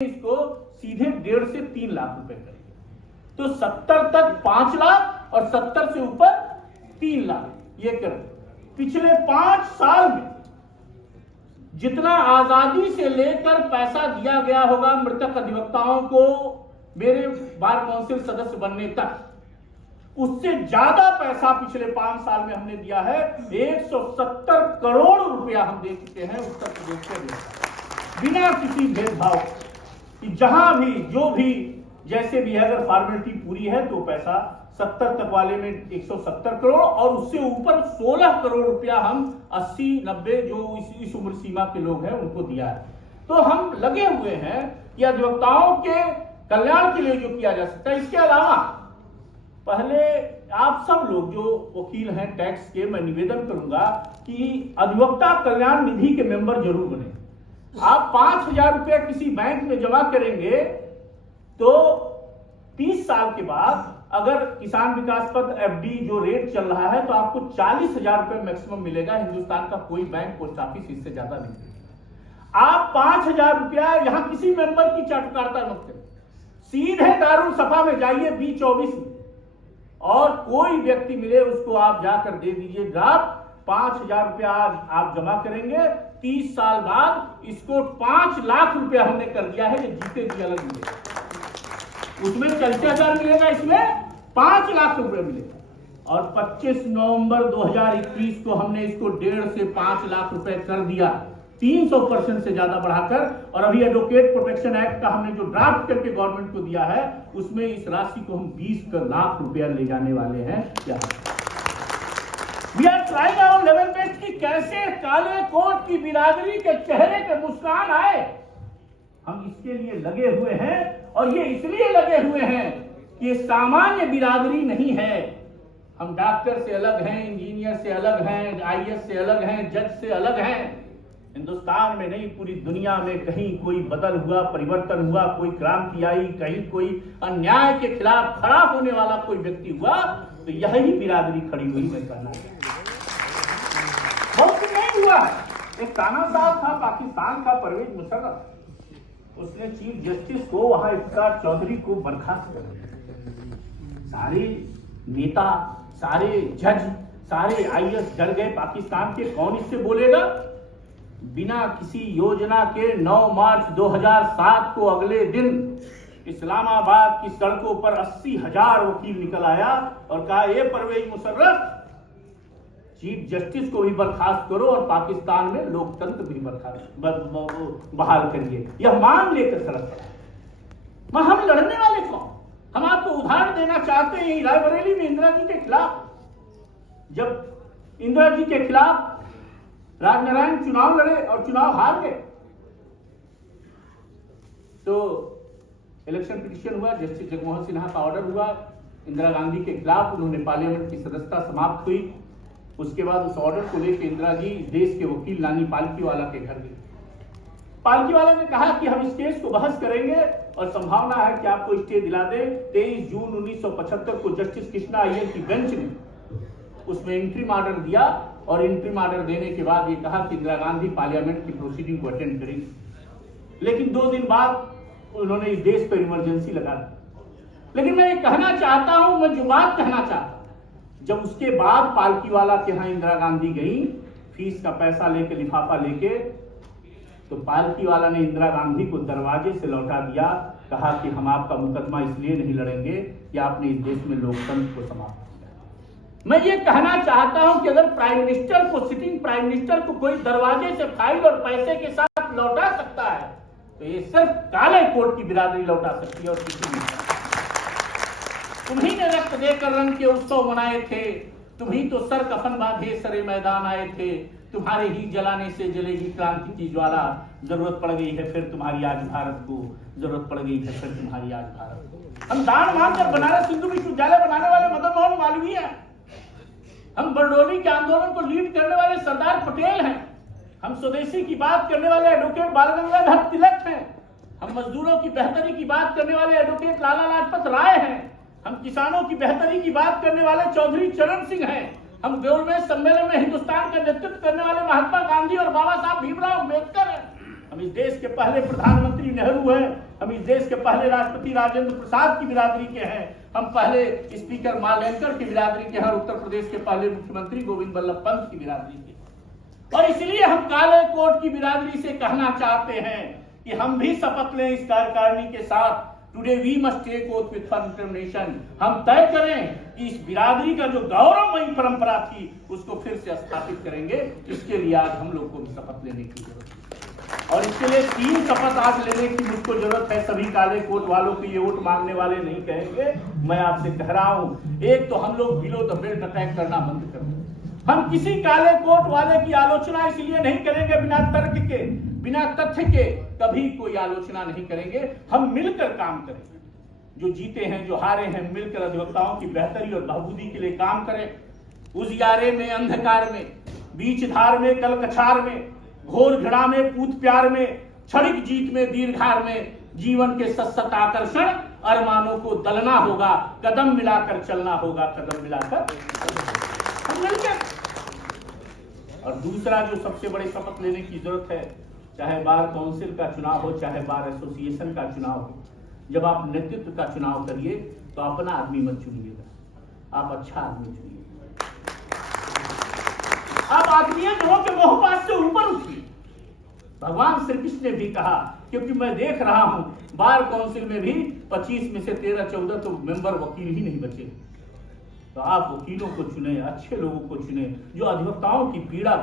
इसको सीधे 1.5 से 3 लाख रुपए करेंगे, तो 70 तक 5 लाख और 70 से ऊपर 3 लाख ये करें। पिछले 5 साल में जितना आजादी से लेकर पैसा दिया गया होगा मृतक अधिवक्ताओं को मेरे बार काउंसिल सदस्य बनने तक, उससे ज्यादा पैसा पिछले 5 साल में हमने दिया है। 170 करोड़ रुपया हम दे चुके हैं उत्तर प्रदेश के, बिना किसी भेदभाव कि जहां भी जो भी जैसे भी है, अगर फॉर्मेलिटी पूरी है तो पैसा 70 तक वाले में 170 करोड़ और उससे ऊपर 16 करोड़ रुपया हम 80-90 जो इस उम्र सीमा के लोग हैं उनको दिया है। तो हम लगे हुए हैं कि अधिवक्ताओं के कल्याण के लिए जो किया जा सकता है। इसके अलावा पहले आप सब लोग जो वकील हैं टैक्स के, मैं निवेदन करूंगा कि अधिवक्ता कल्याण निधि के मेंबर जरूर बने। आप 5,000 रुपया किसी बैंक में जमा करेंगे तो 30 साल के बाद अगर किसान विकास पत्र एफडी जो रेट चल रहा है तो आपको 40,000 रुपए मैक्सिमम मिलेगा। हिंदुस्तान का कोई बैंक पोस्ट ऑफिस इससे ज्यादा नहीं देगा। आप 5,000 रुपया यहां किसी मेंबर की चाटुकारिता मत करें, सीधे दारुल सफा में जाइए B24 में और कोई व्यक्ति मिले उसको आप जाकर दे दीजिए ड्राफ्ट। 5,000 रुपया आप जमा करेंगे, 30 साल बाद इसको 5 लाख रुपया हमने कर दिया है। ये जीते जी अलग मिलेगा, उसमें 40,000 मिलेगा, इसमें 5 लाख रुपए मिलेगा। और 25 नवंबर 2021 को हमने इसको 1.5 से 5 लाख रुपए कर दिया, 300% से ज्यादा बढ़ाकर। और अभी एडवोकेट प्रोटेक्शन एक्ट का हमने जो ड्राफ्ट करके गवर्नमेंट को दिया है उसमें इस राशि को हम 20 लाख रुपया ले जाने वाले हैं। We are trying our level best कि कैसे काले कोट की बिरादरी के चेहरे पे मुस्कान आए। हम इसके लिए लगे हुए हैं और ये इसलिए लगे हुए हैं कि ये सामान्य बिरादरी नहीं है। हम डॉक्टर से अलग हैं, इंजीनियर से अलग हैं, IAS से अलग हैं, जज से अलग हैं। हिंदुस्तान में नहीं, पूरी दुनिया में कहीं कोई बदल हुआ, परिवर्तन हुआ, कोई क्रांति आई, कहीं कोई अन्याय के खिलाफ खड़ा होने वाला कोई व्यक्ति हुआ तो यही बिरादरी खड़ी हुई। मैं कहना बहुत नहीं हुआ। एक ताना साहब था पाकिस्तान का, परवेज मुशर्रफ, उसने चीफ जस्टिस को वहां इफ्तार चौधरी को बर्खास्त कर दिया। सारे नेता, सारे जज, सारे IAS डर गए पाकिस्तान के, कौन इससे बोलेगा। बिना किसी योजना के 9 मार्च 2007 को अगले दिन इस्लामाबाद की सड़कों पर 80,000 वकील निकल आया और कहा ये परवेज मुशर्रफ, चीफ जस्टिस को भी बर्खास्त करो और पाकिस्तान में लोकतंत्र भी बहाल करिए। यह मांग लेकर सड़क पर हम लड़ने वाले कौन। हम आपको उदाहरण देना चाहते हैं, रायबरेली में इंदिरा जी के खिलाफ, जब इंदिरा जी के खिलाफ राजनारायण चुनाव लड़े और चुनाव हार गए तो इलेक्शन पिटीशन हुआ, जस्टिस जगमोहन सिन्हा का ऑर्डर हुआ इंदिरा गांधी के खिलाफ, उन्होंने पार्लियामेंट की सदस्यता समाप्त हुई। उसके बाद उस ऑर्डर को लेकर इंदिरा जी देश के वकील नानी पालकीवाला के घर गए। पालकीवाला ने कहा कि हम इस केस को बहस करेंगे और संभावना है कि आपको स्टे दिला दे। 23 जून 1975 को जस्टिस कृष्णा अय्यर की बेंच ने उसमें इंट्रीम ऑर्डर दिया और इंट्रीम ऑर्डर देने के बाद ये कहा कि इंदिरा गांधी पार्लियामेंट की प्रोसीडिंग को अटेंड करेंगी। लेकिन 2 दिन बाद उन्होंने इस देश पर इमरजेंसी लगा दी। लेकिन मैं ये कहना चाहता हूं, मैं जो बात कहना चाहता, जब उसके बाद पालकीवाला के यहां इंदिरा गांधी गई फीस का पैसा लेके, लिफाफा लेके, तो पालकीवाला ने इंदिरा गांधी को दरवाजे से लौटा दिया, कहा कि हम आपका मुकदमा इसलिए नहीं लड़ेंगे कि आपने इस देश में लोकतंत्र को समाप्त किया। मैं ये कहना चाहता हूं कि अगर प्राइम मिनिस्टर को, सिटिंग प्राइम मिनिस्टर को कोई दरवाजे से फाइल और पैसे के साथ लौटा सकता है तो ये सिर्फ काले कोट की बिरादरी लौटा सकती है और किसी नहीं। तुम्ही ने रक्त देकर रंग के उत्सव मनाए थे, तुम्ही तो सर कफन बांधे सरे मैदान आए थे, तुम्हारे ही जलाने से जलेगी क्रांति की ज्वाला, जरूरत पड़ गई है फिर तुम्हारी आज भारत को, जरूरत पड़ गई है फिर तुम्हारी आज भारत को। हम दान मांगकर बनारस हिंदू विश्वविद्यालय बनाने वाले मदन मोहन मालवीय हैं, हम बरडोली के आंदोलन को लीड करने वाले सरदार पटेल हैं, हम स्वदेशी की बात करने वाले एडवोकेट बाल गंगाधर तिलक हैं, हम मजदूरों की बेहतरी की बात करने वाले एडवोकेट लाला लाजपत राय हैं, हम किसानों की बेहतरी की बात करने वाले चौधरी चरण सिंह हैं, हम गोलमेज सम्मेलन में हिंदुस्तान का नेतृत्व करने वाले महात्मा गांधी और बाबा साहब भीमराव अम्बेडकर हैं, हम इस देश के पहले प्रधानमंत्री नेहरू हैं, हम इस देश के पहले राष्ट्रपति राजेंद्र प्रसाद की बिरादरी के हैं, हम पहले स्पीकर मालेंकर की बिरादरी के हैं और उत्तर प्रदेश के पहले मुख्यमंत्री गोविंद बल्लभ पंत की बिरादरी के। और इसलिए हम काले कोट की बिरादरी से कहना चाहते हैं कि हम भी शपथ लें इस कार्यकारिणी के साथ। Today we must take oath with firm determination. हम तय करें कि इस बिरादरी का जो गौरवमयी परंपरा थी उसको फिर से स्थापित करेंगे। इसके लिए आज हम लोग को भी शपथ लेने की जरूरत है और इसके लिए 3 शपथ आज लेने की मुझको जरूरत है। सभी काले कोट वालों को ये वोट मांगने वाले नहीं कहेंगे, मैं आपसे कह रहा हूं। एक तो हम लोग बिलो द बेल्ट अटैक करना बंद कर दें। हम किसी काले कोट वाले की आलोचना इसलिए नहीं करेंगे बिना तर्क के, बिना तथ्य के कभी कोई आलोचना नहीं करेंगे। हम मिलकर काम करेंगे। जो जीते हैं, जो हारे हैं, मिलकर अधिवक्ताओं की बेहतरी और बहादुरी के लिए काम करें। उजियारे में, अंधकार में, बीच धार में, कलकछार में, घोर घृणा में, पूत प्यार में, क्षणिक जीत में, दीर्घार में, जीवन के सशक्त आकर्षण अरमानों को दलना होगा, कदम मिलाकर चलना होगा, कदम मिलाकर हम मिलकर। और दूसरा जो सबसे बड़ी शपथ लेने की जरूरत है, चाहे बार काउंसिल का चुनाव हो, चाहे बार एसोसिएशन का चुनाव हो, जब आप नेतृत्व का चुनाव करिए तो अपना आदमी मत चुनिएगा, आप अच्छा आदमी चुनिए। आप आदमियों के मोहपात से ऊपर उठिए। भगवान श्री कृष्ण ने भी कहा, क्योंकि मैं देख रहा हूं बार काउंसिल में भी 25 में से 13-14 तो मेंबर वकील ही नहीं बचे। तो आप वकीलों को चुने, अच्छे लोगों को चुने, जो अधिवक्ताओं की पीड़ा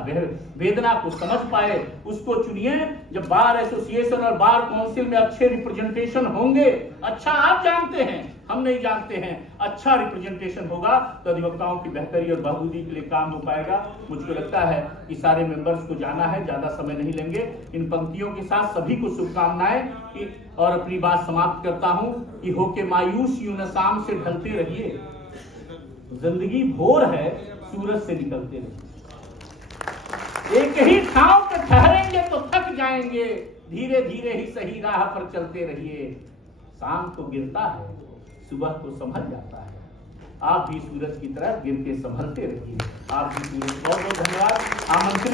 वेदना को समझ पाए, उसको चुनिए। जब बार एसोसिएशन और बार काउंसिल में अच्छे रिप्रेजेंटेशन होंगे, अच्छा आप जानते हैं, हम नहीं जानते हैं, अच्छा रिप्रेजेंटेशन होगा तो अधिवक्ताओं की बेहतरी और बहादुरी के लिए काम हो पाएगा। मुझको लगता है कि सारे मेंबर्स को जाना है, ज्यादा समय नहीं लेंगे। इन पंक्तियों के साथ सभी को शुभकामनाएं और अपनी बात समाप्त करता हूं कि होके मायूस यूं न शाम से ढलते रहिए, जिंदगी भोर है सूरज से निकलते रहिए। एक ही ठाव पे ठहरेंगे तो थक जाएंगे, धीरे धीरे ही सही राह पर चलते रहिए। शाम को गिरता है, सुबह को संभल जाता है। आप भी सूरज की तरह गिर के संभलते रहिए। आप भी सूरज। बहुत बहुत धन्यवाद। आमंत्रित